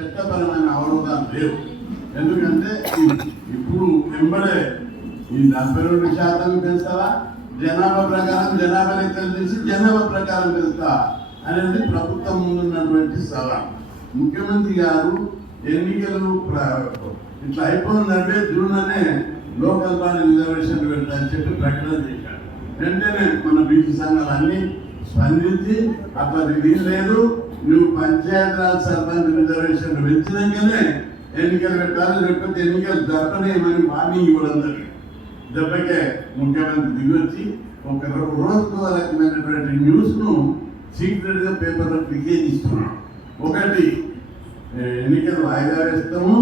చట్టపరమైన అవరోధాలు లేవు. ఎందుకంటే ఇప్పుడు వెంబడే ఈ 42% పెంచుతావా, జనాభా ప్రకారం జనాభా లెక్కలు తీసి జనాభా ప్రకారం పెంచుతా అనేది ప్రభుత్వం ముందున్నటువంటి సవాల్. ముఖ్యమంత్రి గారు ఎన్నికలు ఇట్లా అయిపోయినవే జూన్లోనే లోకల్ బాడీ రిజర్వేషన్లు పెడతారని చెప్పి ప్రకటన చేశారు. వెంటనే మన బీసీ సంఘాలన్నీ స్పందించి అట్లా వీలు లేదు, నువ్వు పంచాయతీరాజ్ సర్పంచ్ రిజర్వేషన్లు పెంచినాకనే ఎన్నికలు పెట్టాలి, లేకపోతే ఎన్నికలు జరపనేమని వార్నింగ్ ఇవ్వడం జరిగింది. దెబ్బకే ముఖ్యమంత్రి దిగొచ్చి ఒక రోజుకు రకమైనటువంటి న్యూస్ను సీక్రెట్గా పేపర్లో లీకేజ్ ఇస్తున్నాడు. ఒకటి ఎన్నికలు వాయిదా వేస్తాము,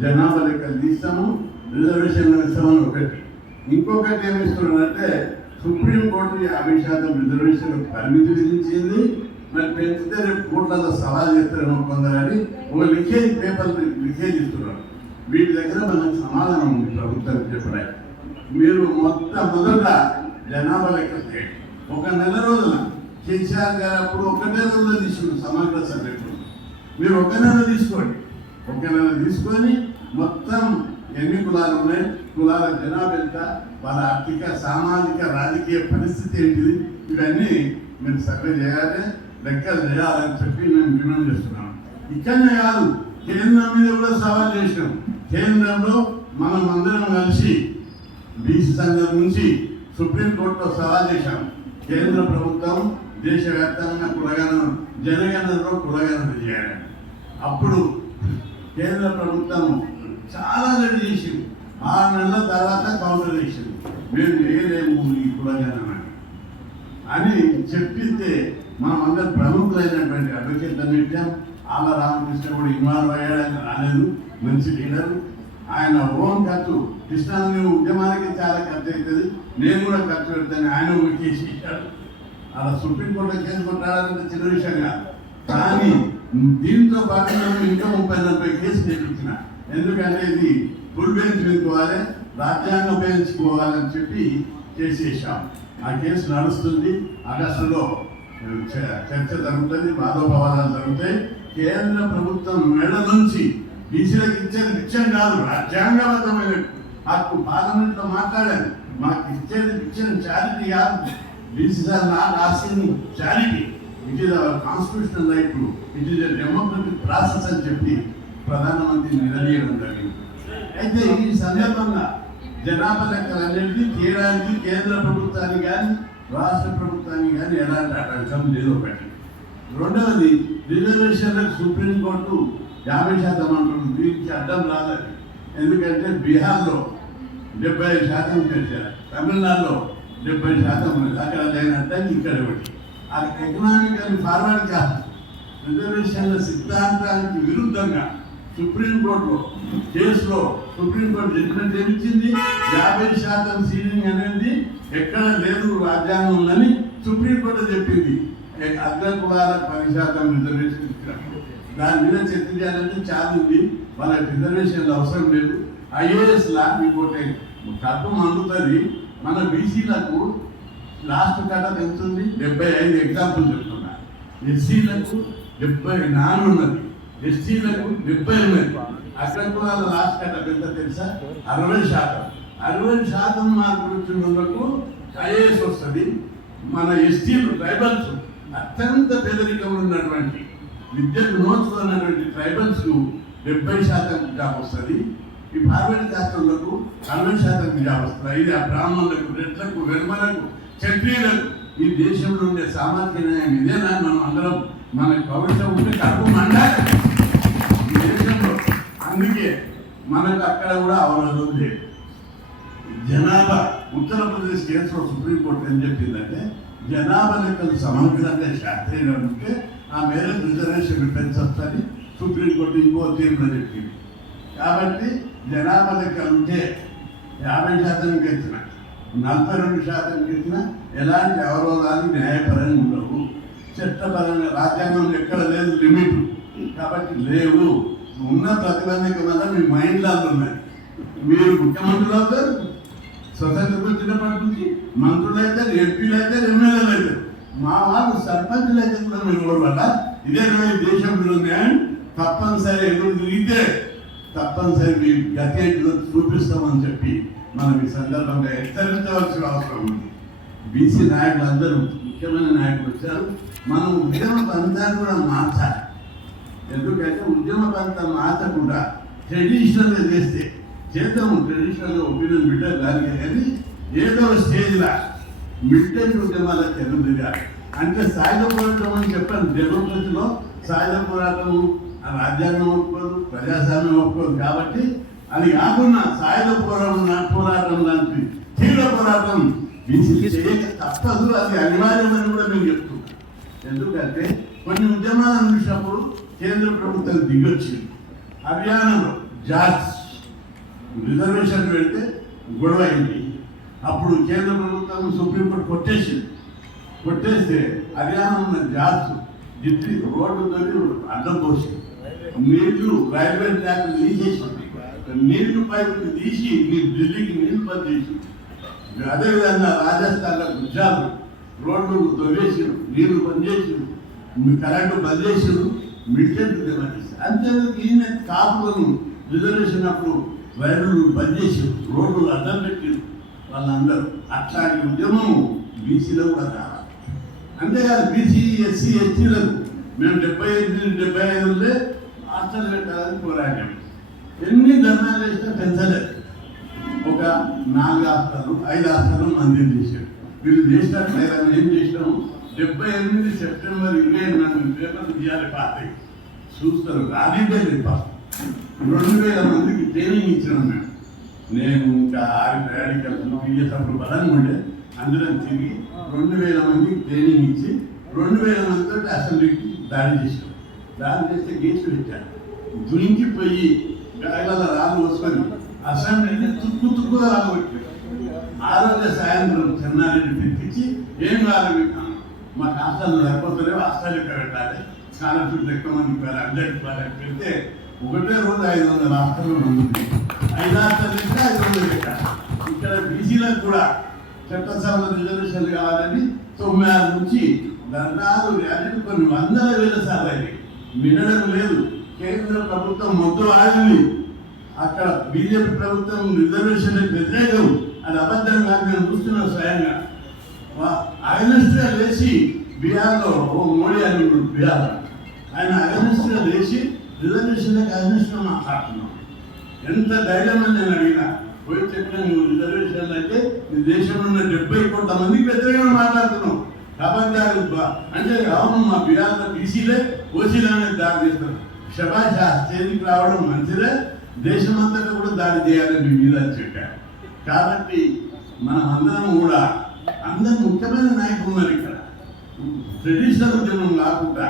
జనాభా లెక్కలు తీస్తాము, రిజర్వేషన్లు ఇస్తామని ఒకటి. ఇంకొకటి ఏమి ఇస్తున్నాడంటే సుప్రీంకోర్టు 50% రిజర్వేషన్లు పరిమితి విధించింది, మరి పెంచితే రేపు కోర్టులలో సవాల్ చేస్తారేమో కొందరని ఒక లీకేజ్ పేపర్ లీకేజ్ ఇస్తున్నారు. వీటి దగ్గర మనకు సమాధానం ఉంది ప్రభుత్వానికి చెప్పడానికి. మీరు మొదట జనాభా లెక్కలు చేయండి. ఒక నెల రోజుల కేసీఆర్ గారు అప్పుడు ఒకటే రోజులో తీసుకుని సమగ్ర సర్వే మీరు ఒక నెల తీసుకోండి. ఒక నెల తీసుకొని మొత్తం ఎన్ని కులాలు ఉన్నాయి, కులాల జనాభా ఎంత, వాళ్ళ ఆర్థిక సామాజిక రాజకీయ పరిస్థితి ఏంటిది, ఇవన్నీ మీరు సర్వే చేయాలి, లెక్కలు చేయాలని చెప్పి మేము డిమాండ్ చేస్తున్నాం. ఇక్కడనే కాదు, కేంద్రం మీద కూడా సవాల్ చేసినాం. కేంద్రంలో మనం అందరం కలిసి బీసీ సంఘం నుంచి సుప్రీంకోర్టులో సవాల్ చేశాం. కేంద్ర ప్రభుత్వం దేశవ్యాప్తంగా కులగణన జనగణనలో కులగణన చేయాలి. అప్పుడు కేంద్ర ప్రభుత్వం చాలా గడి చేసింది. 6 నెలల తర్వాత కౌంటర్ చేసింది, మేము చేయలేము ఈ కులగణన అని చెప్పితే మనం అందరు ప్రముఖులైనటువంటి అడ్వకేట్ నిత్యం ఆల రామకృష్ణ కూడా ఇన్వాల్వ్ అయ్యాడని రాలేదు, మంచి లీడరు. ఆయన ఓన్ ఖర్చు కృష్ణాని ఉద్యమానికి చాలా ఖర్చు అవుతుంది, నేను కూడా ఖర్చు పెడతాను, ఆయన ఒక కేసు ఇచ్చాడు. అలా సుప్రీంకోర్టులో కేసు కొట్టాడంటే చిన్న విషయం కాదు. కానీ దీంతో పాటు మేము ఇంకా 30-40 కేసులు తెప్పించిన. ఎందుకంటే ఇది ఫుల్ బెంచ్ పెట్టుకోవాలి, రాజ్యాంగం ఉపయోగించుకోవాలని చెప్పి కేసు వేసాం. ఆ కేసు నడుస్తుంది. ఆగస్టులో చర్చ జరుగుతుంది, వాదోపవాదాలు జరుగుతాయి. కేంద్ర ప్రభుత్వం మెడ నుంచి బీసీలకు ఇచ్చేది ఇచ్చాం కాదు, రాజ్యాంగబద్ధమైన హక్కు. పార్లమెంట్లో మాట్లాడాను, మాకు ఇచ్చేది ఇచ్చిన చారిటీ కాదు, బీసీ సార్ నాకు ఆస్తిని charity, it is our constitutional right, it is a democratic process అని చెప్పి ప్రధానమంత్రి నిలదీయడం జరిగింది. అయితే ఈ సందర్భంగా జనాభా లెక్కలు అనేది చేయడానికి కేంద్ర ప్రభుత్వానికి కానీ రాష్ట్ర ప్రభుత్వానికి కానీ ఎలాంటి ఆటంకం లేదు. ఒకటి. రెండవది, రిజర్వేషన్లకు సుప్రీంకోర్టు 50% అంటుంది. దీనికి అడ్డం రాలేదు. ఎందుకంటే బీహార్లో 75% పెంచారు, తమిళనాడులో 70% ఉంది. అక్కడ లేనంటే ఇక్కడ ఒకటి. అది ఎకనామికల్ ఫార్వర్డ్ కాదు. రిజర్వేషన్ల సిద్ధాంతానికి విరుద్ధంగా సుప్రీంకోర్టులో కేసులో సుప్రీంకోర్టు జడ్జిమెంట్ ఏమిచ్చింది, 50% సీలింగ్ అనేది ఎక్కడ లేదు, రాజ్యాంగం ఉందని సుప్రీంకోర్టు చెప్పింది. అగ్ర కులాలకు 10% రిజర్వేషన్ ఇచ్చినప్పుడు దాని మీద చర్చ చేయాలంటే చాలా ఉంది. వాళ్ళకి రిజర్వేషన్లు అవసరం లేదు. ఐఏఎస్ లా ఇంకోటి కట్టం అందుతుంది. మన బీసీలకు లాస్ట్ కట్ట ఎంత ఉంది, 75. ఎగ్జాంపుల్ చెప్తున్నా. ఎస్సీలకు 74 ఉన్నది, ఎస్టీలకు 70 ఉన్నది. అగ్ర కులాల లాస్ట్ కట్ట ఎంత తెలుసా, 60%. 60% మార్కులు వచ్చిన వాళ్ళకు ఐఏఎస్ వస్తుంది. మన ఎస్టీలు ట్రైబల్స్ అత్యంత పేదరికంలో ఉన్నటువంటి విద్యకు నోచుకున్నటువంటి ట్రైబల్స్ 70% జాబ్ వస్తుంది. ఈ ఫార్వర్డ్ కాస్టులకు 40% జాబ్ వస్తుంది. ఇది ఆ బ్రాహ్మణులకు, రెడ్లకు, వెర్మలకు, క్షత్రియులకు ఈ దేశంలో ఉండే సామాజిక న్యాయం ఇదేనా? మనం అందరం మన పౌరుషం ఉంటే కడుపు మండాలి ఈ దేశంలో. అందుకే మనకు అక్కడ కూడా అవరోధం లేదు. జనాభా ఉత్తరప్రదేశ్ కేసులో సుప్రీంకోర్టు ఏం చెప్పిందంటే, జనాభా లెక్కలు సమగ్రంగా శాస్త్రీయంగా ఉంటే ఆ మేరకు రిజర్వేషన్ పెంచొచ్చని సుప్రీంకోర్టు ఇంకో తీర్పులో చెప్పింది. కాబట్టి జనాభా లెక్కలు ఉంటే 50% ఇచ్చిన, 42% ఇచ్చిన ఎలాంటి అవరోధాలు న్యాయపరంగా ఉండవు. చట్టపరంగా రాజ్యాంగంలో ఎక్కడ లేదు లిమిట్. కాబట్టి లేవు. ఉన్న ప్రతిబంధక వల్ల మీ మైండ్లో ఉన్నాయి. మీరు ముఖ్యమంత్రులు అవుతారు, స్వతంత్రం వచ్చినప్పటి నుంచి మంత్రులు అయితే, ఎంపీలు అయితే, ఎమ్మెల్యేలు అయితే, మా వాళ్ళు సర్పంచులు అయితే కూడా మీరు వల్ల ఇదే దేశంలో న్యాయం తప్పనిసరి ఎదురు తిరిగితే తప్పనిసరి మీ గతి చూపిస్తామని చెప్పి మనం ఈ సందర్భంగా హెచ్చరించవలసిన అవసరం ఉంది. బీసీ నాయకులు అందరూ ముఖ్యమైన నాయకులు వచ్చారు. మనం ఉద్యమ పంతాన్ని కూడా మార్చాలి. ఎందుకంటే ఉద్యమ పంతం మార్చకుండా ట్రెడిషనల్గా చేస్తే చేద్దాము, ట్రెడిషనల్గా ఒపీనియన్ పెట్టారు దానికి, కానీ ఏదో స్టేజ్లో మిలిటరీ ఉద్యమాలకు ఎదురుదిగాలి. అంటే సాయుధ పోరాటం అని చెప్పాను. డెమోక్రసీలో సాయుధ పోరాటము రాజ్యాంగం ఒప్పుకోదు, ప్రజాస్వామ్యం ఒప్పుకోదు. కాబట్టి అది కాకుండా సాయుధ పోరాటం లాంటి తీవ్ర పోరాటం చేయక తప్పదు, అది అనివార్యమని కూడా మేము చెప్తున్నాం. ఎందుకంటే కొన్ని ఉద్యమాలను చూసినప్పుడు కేంద్ర ప్రభుత్వం దిగొచ్చింది. హర్యానాలో జార్జ్ రిజర్వేషన్ పెడితే గొడవ అయింది. అప్పుడు కేంద్ర ప్రభుత్వం సుప్రీంకోర్టు కొట్టేస్తే హర్యానా ఉన్న జార్జ్ ఢిల్లీ రోడ్డు అడ్డం పోసి నీళ్లు రైల్వే ట్రాక్ తీసేసి నీళ్లు పైపు తీసి ఢిల్లీకి నీళ్లు బంద్ చేసి, అదేవిధంగా రాజస్థాన్లో గుజరాత్ రోడ్లు దొవ్వేసి నీళ్లు బంద్ చేసి, కరెంటు బంద్ చేసి, మిలిటరీ ఉద్యమం చేసి, అంతే ఈయన కాపులను రిజర్వేషన్ అప్పుడు రైళ్లు బంద్ చేసి రోడ్లు అడ్డం పెట్టి వాళ్ళందరూ. అట్లాంటి ఉద్యమం బీసీలో కూడా రావాలి. అంతేకాదు బీసీ ఎస్సీ ఎస్టీలకు మేము 75 హాస్టల్ పెట్టాలని పోరాడాం. ఎన్ని ధర్నాలు చేసినా పెంచలేదు. ఒక 4 హాస్టలు 5 హాస్టలు మందిరం చేశారు. వీళ్ళు చేసినట్టు ఏం చేసినాము, 78 సెప్టెంబర్ 28 పేపర్లు తీయాలి, పార్టీ చూస్తారు. రానిదే లేదు. 2000 మందికి ట్రైనింగ్ ఇచ్చినాం మేము. నేను ఇంకా 6 ప్రయాణికులు పిఎస్అప్పుడు బలంగా ఉండే, అందులో తిరిగి 2000 మందికి ట్రైనింగ్ ఇచ్చి 2000 మందితో అసెంబ్లీకి దాడి చేశాం. దాడి చేస్తే గేట్లు పెట్టాను. దునికిపోయి గాయాల రాళ్ళు వసుకొని అసెంబ్లీని తుక్కుగా రాళ్ళు పెట్టారు. ఆ రోజే సాయంత్రం చెన్నారెడ్డి పిలిపించి ఏం కాదు మాకు హాస్టల్ సరిపోతలేవు, హాస్టల్ ఎక్కడ పెట్టాలి, స్కాలర్షిప్ ఎక్కువ మందికి 100 పెడితే ఒకటే రోజు 500 హాస్టల్ ఉంది. 5 హాస్టల్ ఇస్తే 500 పెట్టాలి. ఇక్కడ బీసీలకు కూడా చట్టసభలో రిజర్వేషన్లు కావాలని 96 నుంచి ధర్నాలు ర్యాలీలు కొన్ని 100,000 సార్లు అయ్యాయి. వినడం లేదు. కేంద్ర ప్రభుత్వం మొత్తం ఆగింది. అక్కడ బీజేపీ ప్రభుత్వం రిజర్వేషన్ వ్యతిరేకం, అది అబద్ధం కాదు. నేను చూస్తున్నా స్వయంగా. అగనిస్ట్గా లేచి బీహార్లో మోడీ అని బీహార్ ఆయన అగనిస్ట్గా లేచి రిజర్వేషన్లకు అగనిస్ట్గా మాట్లాడుతున్నాం. ఎంత ధైర్యం అని నేను అడిగినా, పోయి చెప్పిన నువ్వు రిజర్వేషన్లు అంటే నీ దేశంలో ఉన్న 70 కోట్ల మందికి వ్యతిరేకంగా మాట్లాడుతున్నావు. కాబట్టి అంటే అవును మా బీహార్లో బీసీలే ఓసీలే అనేది దాడి చేస్తారు. శబాష్, ఆ స్టేజ్కి రావడం మంచిదే. దేశమంతటా కూడా దాడి చేయాలని మీ మీద చెప్పారు. కాబట్టి మనం అందరం కూడా అందరు ముఖ్యమైన నాయకులు ఉన్నారు ఇక్కడ. ట్రెడిషనల్ ఉద్యమం కాకుండా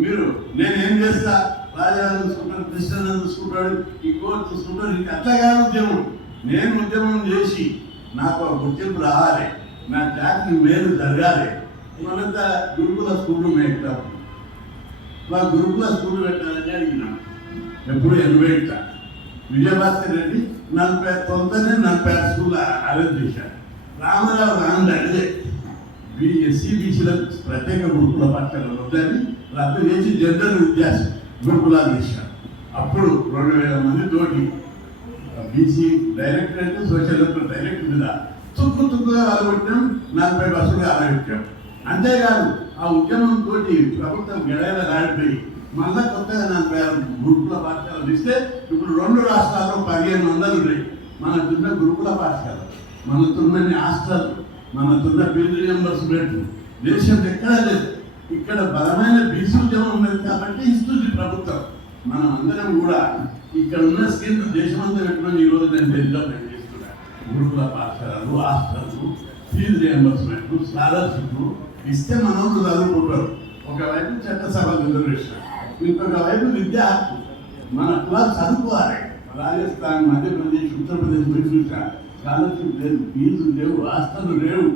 మీరు నేనేం చేస్తా, రాజారావు చూసుకుంటాడు, కృష్ణారావు చూసుకుంటాడు, ఈ కోర్టు చూసుకుంటాడు, ఇది అట్లా కాదు ఉద్యమం. నేను ఉద్యమం చేసి నాకు గుర్తింపు రావాలి, నా జాతికి మేలు జరగాలి. మనంతా గురుకుల స్కూళ్ళు మేపుతాం. మా గురుకుల స్కూల్ పెట్టాలని అడిగినాం. ఎప్పుడు 80 విజయభాస్కర్ రెడ్డి 46 స్కూల్ అరేంజ్ చేశారు. రామారావు రాండి అడిగే ఎస్సీ బీసీలకు ప్రత్యేక గురుకుల పాఠశాలలు వద్దని రద్దు చేసి జనరల్ విద్యాస్ గురుకులాలు చేశారు. అప్పుడు 2000 మంది తోటి BC directorate social welfare direct మీద తుక్కుగా అలగొట్టాం. 40 బస్సులు అలగొట్టాం. అంతేకాదు ఆ ఉద్యమంతో ప్రభుత్వం గడేలా దాడిపోయి మళ్ళా కొత్తగా 46 గురుకుల పాఠశాలలు ఇస్తే ఇప్పుడు 2 రాష్ట్రాల్లో 1500 ఉన్నాయి. మనకున్న గురుకుల పాఠశాలలు, మనకున్న హాస్టల్, మనకున్న ఫీజు రియంబర్స్మెంట్ దేశం ఎక్కడా లేదు. ఇక్కడ బలమైన బీసీ ఉద్యమం ఉన్నది కాబట్టి ఇస్తుంది ప్రభుత్వం. మనం అందరం కూడా ఇక్కడ ఉన్న స్కీమ్ దేశమంతా పెట్టుకొని ఈరోజు నేను డెవలప్మెంట్ చేస్తున్నాను. గురుకుల పాఠశాలలు, హాస్టల్స్, ఫీజు రియంబర్స్మెంట్, స్కాలర్షిప్ ఇస్తే మనోళ్ళు చదువుకుంటారు. ఒకవైపు చట్టసభ రిజర్వేషన్, ఇంకొక వైపు విద్యా హక్కు. మన కులాలు చదువుకోవాలి. రాజస్థాన్, మధ్యప్రదేశ్, ఉత్తరప్రదేశ్ పోయి చూసా, స్కాలర్షిప్ లేదు, ఫీజులు లేవు, హాస్టల్ లేవు,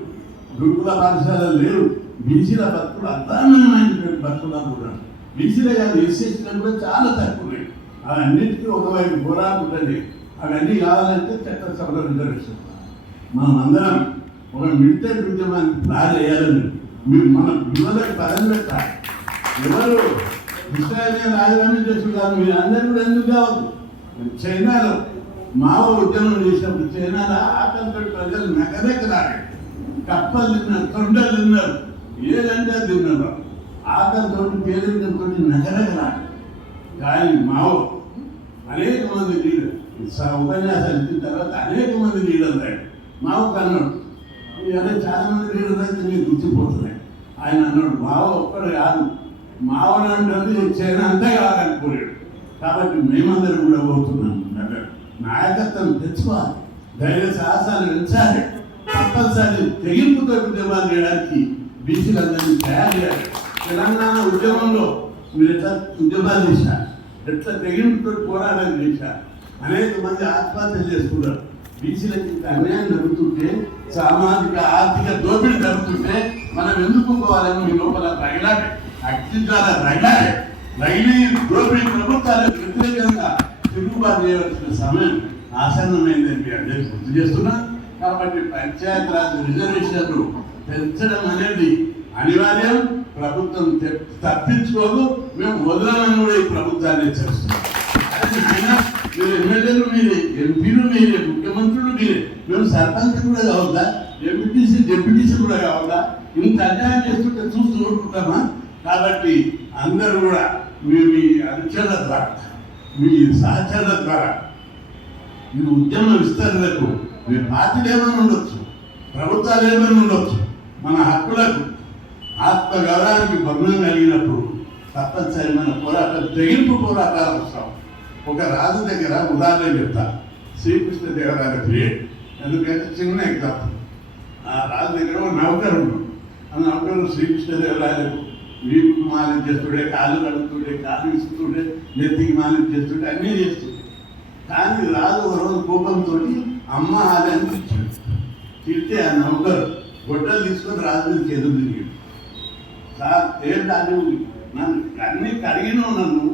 గురుకుల పాఠశాలలు లేవు. బీసీల బతుకులు అద్భుతమైనటువంటి బతుకులు కూడా. బీసీలే కాదు, ఎస్సీలకు కూడా చాలా తక్కువ ఉన్నాయి. అవన్నిటికీ ఒకవైపు పోరాటం ఉంటుంది. అవన్నీ కావాలంటే చట్టసభలో రిజర్వేషన్. మనం అందరం ఒక మిలిటరీ ఉద్యమాన్ని ప్లాన్ వేయాలని మీరు మన పిల్లలకు పదం పెట్టాలి. ఎవరు ఇస్రాయల్ రాజధాని చేసుకుంటాను. మీరు అందరూ కూడా ఎందుకు కావద్దు? చైనాలో మావో ఉద్యమం చేసినప్పుడు చైనాలో ఆకలితో ప్రజలు నగరెక్కలాగే కప్పలు తిన్నారు, తొండలు తిన్నారు, ఏదంటే తిన్నారు. ఆకలితో పేదరికంతో నగరెక్కలాగే. కానీ మావో అనేక మంది లీడర్ ఉపన్యాసాలు ఇచ్చిన తర్వాత అనేక మంది లీడర్లు అయ్యాడు. మావో అన్నాడు, అదే చాలా మంది లీడర్లు అయితే మీకు గుర్తిపోతున్నాయి. ఆయన అన్నాడు, మావో ఒక్కడు కాదు, మావోని అంటే చైనా అంతే కావాలనుకోలేడు. కాబట్టి మేమందరం కూడా పోతున్నాం. నాయకత్వం తెచ్చుకోవాలి, ధైర్య సాహసాలు పెంచాలి, తప్పనిసరి తెగింపుతో ఉద్యమాలు చేయడానికి బీసీలందరినీ తయారు చేయాలి. తెలంగాణ ఉద్యమంలో మీరు ఎట్లా ఉద్యమాలు చేశారు, ఎట్లా తెగింపుతో పోరాటం చేశారు. అనేక మంది ఆత్మహత్యలు చేసుకున్నారు. బీసీలకి అన్యాయం జరుగుతుంటే, సామాజిక ఆర్థిక దోపిడీ జరుగుతుంటే మనం ఎందుకు పోవాలని మీ లోపల రగిలాడే, అగ్ని ద్వారా రగిలి దోపిడీ ప్రభుత్వాలకు వ్యతిరేకంగా తిరుగుబాటు చేయవలసిన సమయం ఆసన్నమైందని మీ అందరికీ గుర్తు చేస్తున్నా. కాబట్టి పంచాయతీరాజ్ రిజర్వేషన్లు పెంచడం అనేది అనివార్యం. ప్రభుత్వం తప్పించుకోదు, మేము వదలమని కూడా ఈ ప్రభుత్వాన్ని హెచ్చరిస్తున్నాం. మీరు ఎమ్మెల్యేలు మీరే, ఎంపీలు మీరే, ముఖ్యమంత్రులు మీరే, మేము సర్పంచ్ కూడా కావద్దా, ఎంపీటీసీ డిప్యూటీసీ కూడా కావద్దా? ఇంత అన్యాయం చేస్తుంటే చూస్తూ ఊరుకుంటామా? కాబట్టి అందరూ కూడా మీ అనుచరుల ద్వారా, మీ సహచరుల ద్వారా ఈ ఉద్యమ విస్తరణకు మీ పార్టీలు ఏమైనా ఉండొచ్చు, ప్రభుత్వాలు ఏమైనా ఉండొచ్చు, మన హక్కులకు ఆత్మగౌరవానికి భంగం కలిగినప్పుడు తప్పనిసరి మన పోరాటం తెగింపు పోరాటాలు అవసరం. ఒక రాజు దగ్గర ఉదాహరణ చెప్తా, శ్రీకృష్ణదేవరాయల క్రియేట్. ఎందుకంటే చిన్న ఎగ్జాంపుల్, ఆ రాజు దగ్గర ఒక నౌకరు ఉన్నాడు. ఆ నౌకరు శ్రీకృష్ణదేవరాయలకు వీపుకు మాలిం చేస్తుండే, కాళ్ళు కడుగుతుండే, కాళ్ళు ఇస్తుండే, నెత్తికి మాలిం చేస్తుండే, అన్నీ చేస్తుండే. కానీ రాజు ఒక రోజు కోపంతో అమ్మ అది అనిపించాడు. తిరిగితే ఆ నౌకరు గొడ్డలు తీసుకొని రాజు మీదకి ఎదురు తిరిగాడు. సార్ ఏంటని నన్ను అన్నీ కడిగినావు, నన్ను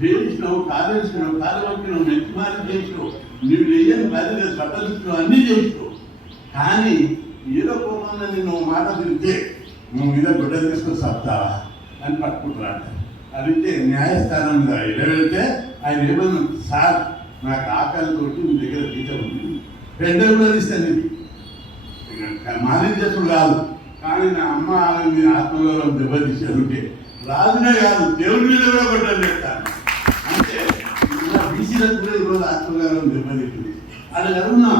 వేయించినావు, కాలు వేసినావు, కాలు వంకినావు, నెత్తి మాలి చేసినావు, నువ్వు వేయని బయలు బట్టలు ఇచ్చినావు, అన్నీ చేసినావు. కానీ ఏదో కోపంలో నేను మాట తిరిగితే నువ్వు మీద గొడ్డలు తీసుకొని సత్తావా అని పట్టుకుంటున్నాడు. అడిగితే న్యాయస్థానం మీద వెళ్తే ఆయన ఏమన్నా, సార్ నాకు ఆకలితోటి మీ దగ్గర జీతం ఉంది, పెండలు కూడా ఇస్తాను, ఇది మాలిం చేసుడు కాదు, కానీ నా అమ్మ మీ ఆత్మగౌరవం దెబ్బతీసేది రాజునే కాదు దేవుడి మీద కూడా గొడ్డలు చేస్తాను. అంటే బీసీలకు కూడా ఈరోజు ఆత్మగౌరవం దెబ్బతింటుంది. అది కలుగునా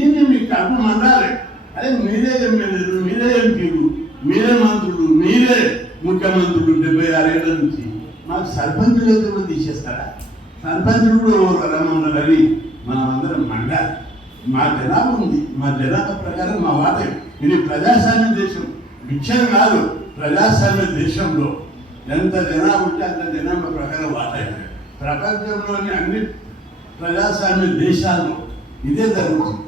ఏంటి మీకు కడుపు మండాలి. అదే మీరే ఎమ్మెల్యేలు, మీరే ఎంపీలు, మీరే మంత్రులు, మీరే ముఖ్యమంత్రులు 76 ఏళ్ళ నుంచి మాకు సర్పంచులు కూడా తీసేస్తారా? సర్పంచులు కూడా రమ్మన్నారని మనం అందరం మండాలి. మా జనాభా ఉంది, మా జనాభా ప్రకారం మా వాట. ఇది ప్రజాస్వామ్య దేశం, భిక్షం కాదు. ప్రజాస్వామ్య దేశంలో ఎంత జనాభా ఉంటే అంత జనాభా ప్రకారం వాట. ప్రపంచంలోని అన్ని ప్రజాస్వామ్య దేశాల్లో ఇదే జరుగుతుంది.